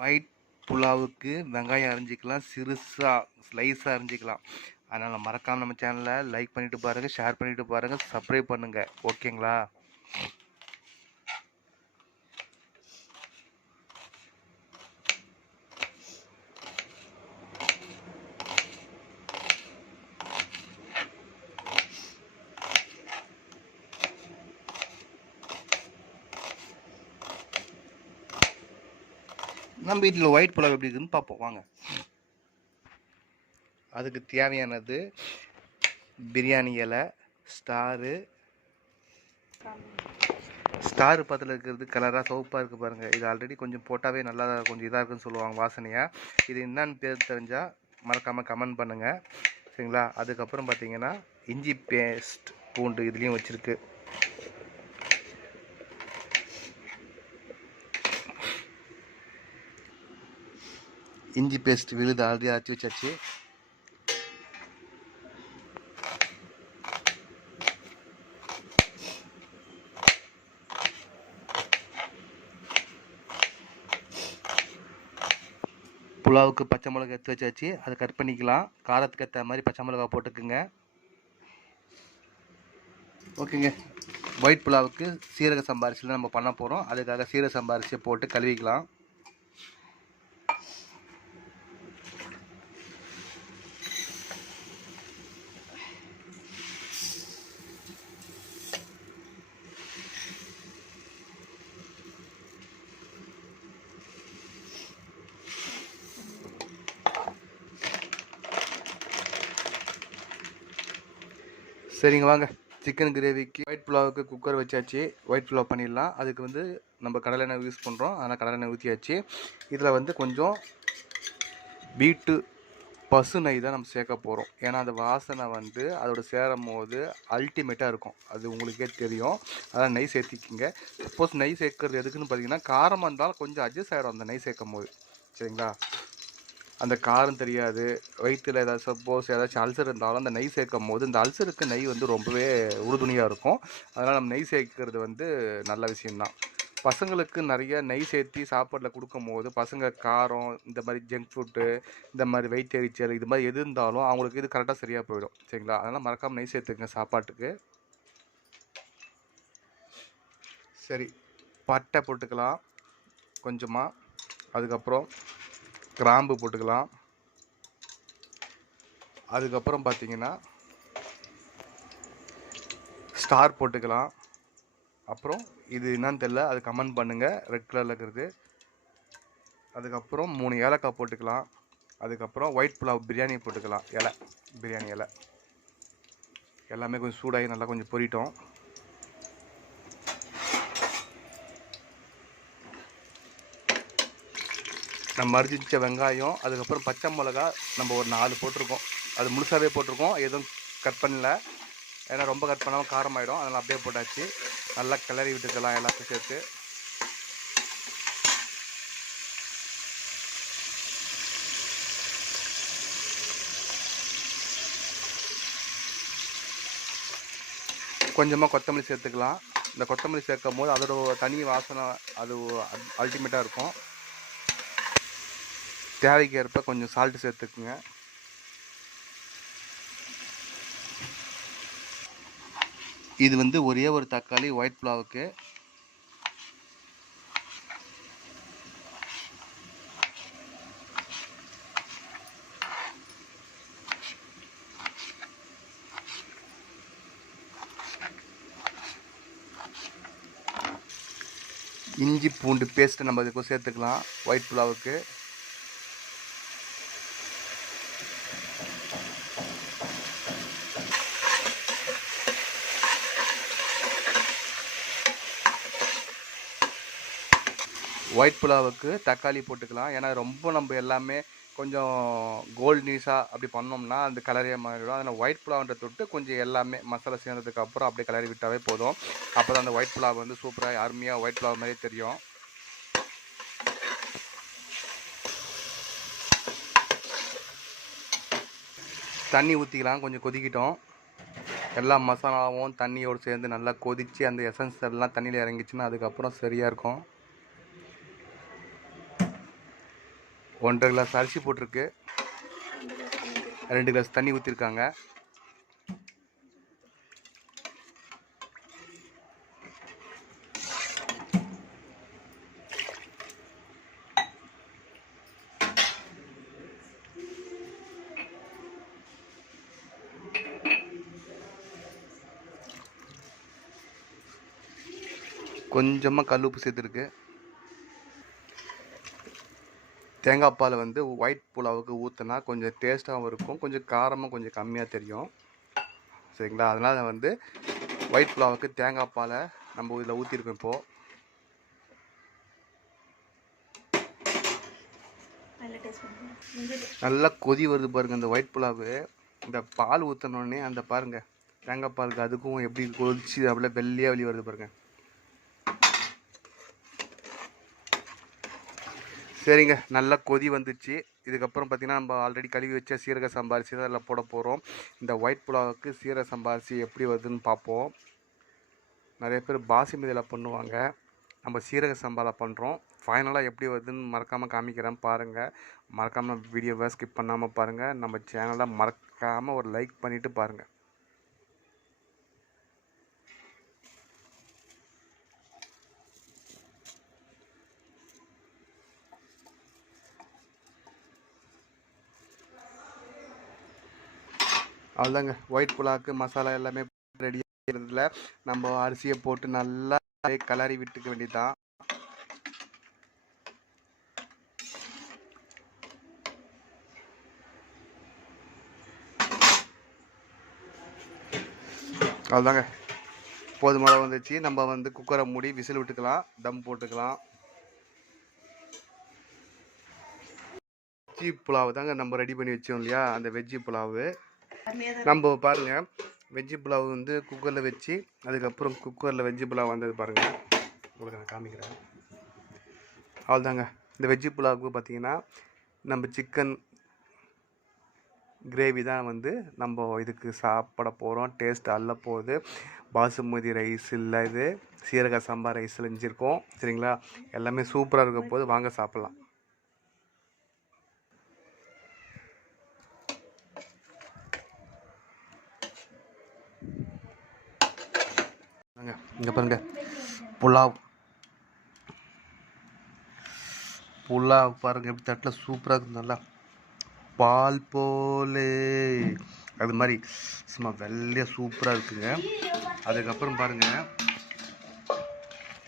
White புலாவுக்கு வெங்காயம் அரிஞ்சிக்கலாம். சிறுசாக ஸ்லைஸாக அரிஞ்சிக்கலாம். அதனால் மறக்காமல் நம்ம சேனலை லைக் பண்ணிவிட்டு பாருங்கள் ஷேர் பண்ணிவிட்டு பாருங்கள் சப்ஸ்கிரைப் பண்ணுங்கள் ஓகேங்களா நம்ம வீட்டில் ஒயிட் புலாவ் எப்படி இருக்குதுன்னு பார்ப்போம் வாங்க. அதுக்கு தேவையானது பிரியாணி இலை ஸ்டாரு ஸ்டார் பத்தில் இருக்கிறது கலராக சோப்பாக இருக்குது பாருங்கள் இது ஆல்ரெடி கொஞ்சம் போட்டாவே நல்லா கொஞ்சம் இதாக இருக்குன்னு சொல்லுவாங்க வாசனையாக இது என்னன்னு பேர் தெரிஞ்சால் மறக்காமல் கமெண்ட் பண்ணுங்கள் சரிங்களா? அதுக்கப்புறம் பார்த்தீங்கன்னா இஞ்சி பேஸ்ட் பூண்டு இதுலேயும் வச்சுருக்கு. இஞ்சி பேஸ்ட் விழுது ஆல்ரெடி அரைச்சி வச்சாச்சு. புலாவுக்கு பச்சை மிளகா எடுத்து வச்சாச்சு. அதை கட் பண்ணிக்கலாம். காரத்துக்கு ஏற்ற மாதிரி பச்சை மிளகா போட்டுக்குங்க. ஓகேங்க. ஒயிட் புலாவுக்கு சீரக சம்பாரிசியில் நம்ம பண்ண போகிறோம் அதுக்காக சீரக சம்பாரிசியை போட்டு கழுவிக்கலாம். சரிங்க வாங்க. சிக்கன் கிரேவிக்கு ஒயிட் புலாவுக்கு குக்கர் வச்சாச்சு. ஒயிட் புலாவ் பண்ணிடலாம். அதுக்கு வந்து நம்ம கடலை எண்ணெய் யூஸ் பண்ணுறோம் அதனால் கடலை எண்ணெய் ஊற்றியாச்சு இதில் வந்து கொஞ்சம் வீட்டு பசு நெய் தான் நம்ம சேர்க்க போகிறோம் ஏன்னா அந்த வாசனை வந்து அதோட சேரும் போது அல்டிமேட்டாக இருக்கும். அது உங்களுக்கே தெரியும். அதான் நெய் சேர்த்திக்கிங்க. சப்போஸ் நெய் சேர்க்கறது எதுக்குன்னு பார்த்தீங்கன்னா காரமாக இருந்தாலும் கொஞ்சம் அட்ஜஸ்ட் ஆகிடும் அந்த நெய் சேர்க்கும் போது சரிங்களா? அந்த காரம் தெரியாது. வயிற்றில் ஏதாவது சப்போஸ் ஏதாச்சும் அல்சர் இருந்தாலும் அந்த நெய் சேர்க்கும் போது இந்த அல்சருக்கு நெய் வந்து ரொம்பவே உறுதுணையாக இருக்கும். அதனால் நம்ம நெய் சேர்க்கறது வந்து நல்ல விஷயம்தான். பசங்களுக்கு நிறைய நெய் சேர்த்தி சாப்பாட்டில் கொடுக்கும்போது பசங்க காரம் இந்த மாதிரி ஜங்க் ஃபுட்டு இந்த மாதிரி வெயிட் எரிச்சல் இது மாதிரி எது இருந்தாலும் அவங்களுக்கு இது கரெக்டாக சரியாக போயிடும். சரிங்களா? அதனால் மறக்காமல் நெய் சேர்த்துக்குங்க சாப்பாட்டுக்கு. சரி பட்டை போட்டுக்கலாம் கொஞ்சமாக அதுக்கப்புறம் கிராம்பு போட்டுக்கலாம். அதுக்கப்புறம் பார்த்தீங்கன்னா ஸ்டார் போட்டுக்கலாம். அப்புறம் இது என்னன்னு தெரில அது கமெண்ட் பண்ணுங்கள் ரெட் கலரில் இருக்கிறது. அதுக்கப்புறம் மூணு ஏலக்காய் போட்டுக்கலாம். அதுக்கப்புறம் ஒயிட் புலாவ் பிரியாணி போட்டுக்கலாம். இலை பிரியாணி இலை. எல்லாமே கொஞ்சம் சூடாகி நல்லா கொஞ்சம் பொரிட்டோம். நம்ம அரிஞ்சு வெங்காயம் அதுக்கப்புறம் பச்சை மிளகா நம்ம ஒரு நாலு போட்டிருக்கோம். அது முழுசாகவே போட்டிருக்கோம். எதுவும் கட் பண்ணல. ஏன்னா ரொம்ப கட் பண்ணாமல் காரம் ஆகிடும் அதனால் அப்படியே போட்டாச்சு. நல்லா கிளறி விட்டுக்கலாம் எல்லாத்தையும் சேர்த்து. கொஞ்சமாக கொத்தமல்லி சேர்த்துக்கலாம். இந்த கொத்தமல்லி சேர்க்கும் போது அதோட தனி வாசனை அது அல்டிமேட்டாக இருக்கும். தேவைக்கு ஏற்ப கொஞ்சம் சால்ட்டு சேர்த்துக்குங்க. இது வந்து ஒரே ஒரு தக்காளி ஒயிட் புலாவுக்கு இஞ்சி பூண்டு பேஸ்ட்டு நம்ம இதுக்கு சேர்த்துக்கலாம் ஒயிட் புலாவுக்கு ஒயிட் புலாவுக்கு தக்காளி போட்டுக்கலாம். ஏன்னா ரொம்ப நம்ம எல்லாமே கொஞ்சம் கோல்டனிஸாக அப்படி பண்ணோம்னா அந்த கலரே மாறிடும். அதனால் ஒயிட் புலாவ்ன்ற தொட்டு கொஞ்சம் எல்லாமே மசாலா சேர்ந்ததுக்கு அப்புறம் அப்படியே கலரி விட்டாவே போதும். அப்போ தான் அந்த ஒயிட் புலாவ் வந்து சூப்பராக அருமையாக ஒயிட் புலாவ் மாதிரியே தெரியும். தண்ணி ஊற்றிக்கலாம் கொஞ்சம் கொதிக்கிட்டோம். எல்லா மசாலாவும் தண்ணியோடு சேர்ந்து நல்லா கொதித்து அந்த எசன்ஸ் எல்லாம் தண்ணியில் இறங்கிச்சின்னா அதுக்கப்புறம் சரியாக இருக்கும். ஒன்றரை கிளாஸ் அரிசி போட்டிருக்கு. ரெண்டு கிளாஸ் தண்ணி ஊற்றிருக்காங்க கொஞ்சமாக கல் உப்பு சேர்த்துருக்கு. தேங்காய் பால் வந்து ஒயிட் புலாவுக்கு ஊற்றினா கொஞ்சம் டேஸ்ட்டாகவும் இருக்கும். கொஞ்சம் காரமாக கொஞ்சம் கம்மியாக தெரியும். சரிங்களா? அதனால் வந்து ஒயிட் புலாவுக்கு தேங்காய் பாலை நம்ம இதில் ஊற்றிருக்கோம் இப்போது நல்ல கொதி வருது பாருங்க இந்த ஒயிட் புலாவு. இந்த பால் ஊற்றினோடனே அந்த பாருங்க தேங்காய் பாலுக்கு அதுக்கும் எப்படி கொதிச்சு அப்படியே வெள்ளையாக வெளியே வருது பாருங்க. சரிங்க. நல்லா கொதி வந்துச்சு. இதுக்கப்புறம் பார்த்திங்கன்னா நம்ம ஆல்ரெடி கழுவி வச்ச சீரக சம்பாரிசி தான் அதில் போட போகிறோம் இந்த ஒயிட் புலாவுக்கு சீரக சம்பாரிசி எப்படி வருதுன்னு பார்ப்போம் நிறைய பேர் பாசிமதியில் பண்ணுவாங்க. நம்ம சீரக சம்பாவில் பண்ணுறோம் ஃபைனலாக எப்படி வருதுன்னு மறக்காமல் காமிக்கிறேன் பாருங்கள் மறக்காமல் வீடியோவை ஸ்கிப் பண்ணாமல் பாருங்கள் நம்ம சேனலை மறக்காமல் ஒரு லைக் பண்ணிவிட்டு பாருங்கள் அவ்வளோதாங்க ஒயிட் புலாக்கு மசாலா எல்லாமே ரெடி ஆகிறதுல நம்ம அரிசியை போட்டு நல்லா கலரி கிளறி விட்டுக்க வேண்டியதுதான். அவ்வளோதாங்க போதுமான வந்துச்சு. நம்ம வந்து குக்கரை மூடி விசில் விட்டுக்கலாம். தம் போட்டுக்கலாம். வெஜ்ஜி புலாவு தாங்க நம்ம ரெடி பண்ணி வச்சோம் இல்லையா? அந்த வெஜ்ஜி புலாவு நம்ம பாருங்க வெஜ்ஜி புலாவ் வந்து குக்கரில் வச்சு அதுக்கப்புறம் குக்கரில் வெஜ்ஜி புலாவ் வந்தது பாருங்கள் உங்களுக்கு நான் காமிக்கிறேன். அவ்வளோதாங்க இந்த வெஜ்ஜி புலாவுக்கு பார்த்தீங்கன்னா நம்ம சிக்கன் கிரேவி தான் வந்து நம்ம இதுக்கு சாப்பிட போகிறோம் டேஸ்ட் அல்ல போகுது. பாசுமதி ரைஸ் இல்லை இது. சீரக சாம்பார் ரைஸ் செஞ்சுருக்கோம். சரிங்களா? எல்லாமே சூப்பராக இருக்க போது வாங்க சாப்பிட்லாம். பாருங்க இங்கே பாருங்க. புலாவ். புலாவ் பாருங்க எப்படி தட்டில் சூப்பராக இருக்குது நல்லா. பால் போலே. அது மாதிரி சும்மா வெள்ளையாக சூப்பராக இருக்குங்க. அதுக்கப்புறம் பாருங்க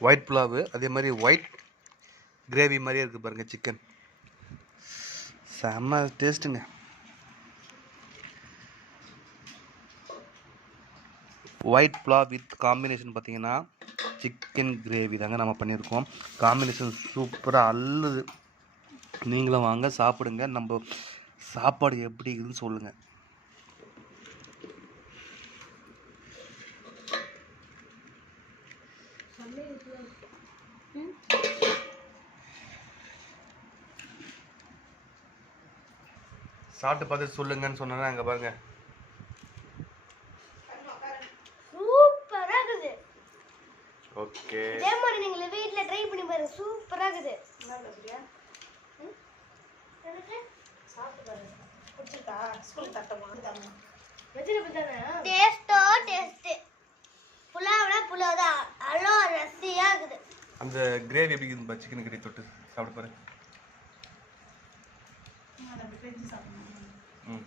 ஒயிட் புலாவு. அதே மாதிரி ஒயிட் கிரேவி மாதிரியே இருக்குது பாருங்கள் சிக்கன் செம்ம டேஸ்ட்டுங்க ஒயிட் ப்ளா வித் காம்பினேஷன் பார்த்தீங்கன்னா சிக்கன் கிரேவி தாங்க நம்ம பண்ணியிருக்கோம். காம்பினேஷன் சூப்பராக அல்லுது நீங்களும் வாங்க சாப்பிடுங்க. நம்ம சாப்பாடு எப்படி இருக்குதுன்னு சொல்லுங்கள் சாப்பிட்டு பார்த்து சொல்லுங்கன்னு சொன்னா அங்கே பாருங்கள் சூப்பரா இருக்குது ஓகே இதே மாதிரி நீங்க வீட்ல ட்ரை பண்ணி பாருங்க சூப்பரா இருக்குது அப்படியா எனக்கு சாப்பிட்டு பாருங்க பிடிச்சிருக்கா தானே? டேஸ்டோ டேஸ்ட் புலாவ்னா புலாவ் தான். அவ்வளோ ரசியா இருக்குது. அந்த கிரேவி எப்படி இருக்குது சிக்கன் கிரேவி தொட்டு சாப்பிட்டு பாரு அதை அப்படி பிரிஞ்சு சாப்பிடணும். ம்.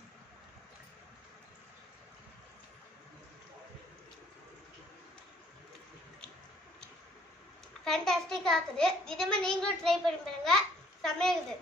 ஃபேண்டாஸ்டிக்காக இருக்குது. இதே மாதிரி நீங்களும் ட்ரை பண்ணி பாருங்க. செம்மையா இருக்குது.